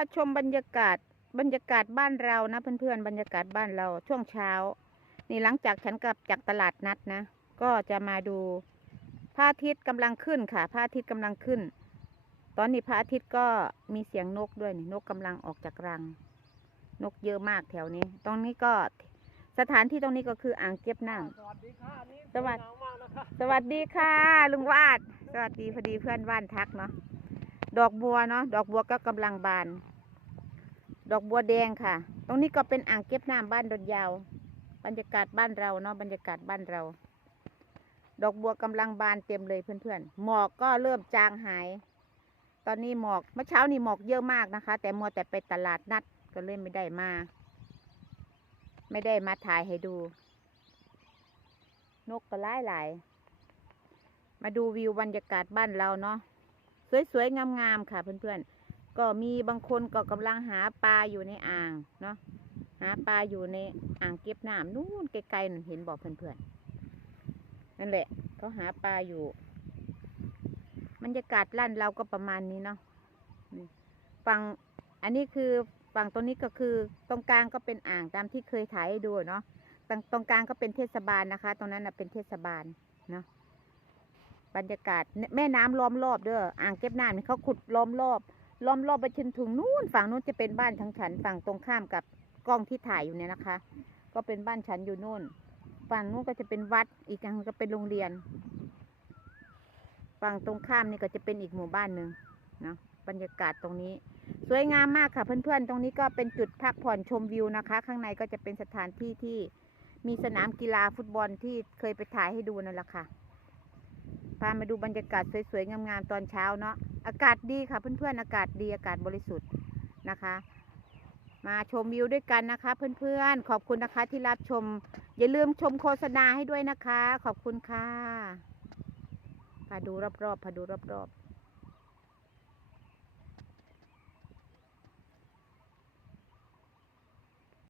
าชมบรรยากาศบรรยากาศบ้านเรานะเพื่อนๆบรรยากาศบ้านเราช่วงเช้า นี่หลังจากฉันกลับจากตลาดนัดนะ ก็จะมาดูพระอาทิตย์กำลังขึ้นค่ะพระอาทิตย์กำลังขึ้น ตอนนี้พระอาทิตย์ก็มีเสียงนกด้วยนี่นกกำลังออกจากรัง นกเยอะมากแถวนี้ ตรงนี้ก็สถานที่ตรงนี้ก็คืออ่างเก็บน้ำสวัสดีค่ะนี่สวัสหนาวมากนะคะสวัสดีค่ะ ลุงวาด สวัสดีพอดีเพื่อนบ้านทักเนาะ ดอกบัวเนาะดอกบัวก็กำลังบาน ดอกบัวแดงค่ะ ตรงนี้ก็เป็นอ่างเก็บน้ำบ้านดอนยาว บรรยากาศบ้านเราเนาะบรรยากาศบ้านเรา ดอกบัวกำลังบานเต็มเลยเพื่อนๆหมอกก็เริ่มจางหาย ตอนนี้หมอกเมื่อเช้านี่หมอกเยอะมากนะคะ แต่มัวแต่ไปตลาดนัดก็เลยไม่ได้มา ไม่ได้มาถ่ายให้ดู นกก็หลายหลายมาดูวิวบรรยากาศบ้านเราเนาะ สวยๆงามๆค่ะเพื่อนๆ ก็มีบางคนก็กำลังหาปลาอยู่ในอ่างเนาะหาปลาอยู่ในอ่างเก็บน้ำนู่นไกลๆนั่นเห็นบอกเพื่อนๆนั่นแหละเขาหาปลาอยู่บรรยากาศลั่นเราก็ประมาณนี้เนาะฝั่งอันนี้คือฝั่งตรงนี้ก็คือตรงกลางก็เป็นอ่างตามที่เคยถ่ายให้ดูเนาะตรงตรงกลางก็เป็นเทศบาลนะคะ ตรงนั้นนะเป็นเทศบาลเนาะ บรรยากาศแม่น้ำล้อมรอบเด้ออ่างเก็บน้ำนี่เขาขุดล้อมรอบล้อมรอบไปจนถึงนู่นฝั่งนู้นจะเป็นบ้านทั้งฉันฝั่งตรงข้ามกับกล้องที่ถ่ายอยู่เนี่ยนะคะ ก็เป็นบ้านฉันอยู่นู่น ฝั่งนู้นก็จะเป็นวัดอีกทางก็เป็นโรงเรียน ฝั่งตรงข้ามนี่ก็จะเป็นอีกหมู่บ้านหนึ่งนะบรรยากาศตรงนี้ สวยงามมากค่ะเพื่อนๆ ตรงนี้ก็เป็นจุดพักผ่อนชมวิวนะคะ ข้างในก็จะเป็นสถานที่ที่มีสนามกีฬาฟุตบอลที่เคยไปถ่ายให้ดูนั่นแหละค่ะ พามาดูบรรยากาศสวยๆงามๆตอนเช้าเนาะอากาศดีค่ะเพื่อนๆอากาศดีอากาศบริสุทธิ์นะคะ มาชมวิวด้วยกันนะคะ เพื่อนๆขอบคุณนะคะที่รับชม อย่าลืมชมโฆษณาให้ด้วยนะคะ ขอบคุณค่ะพาดูรอบๆพาดูรอบๆ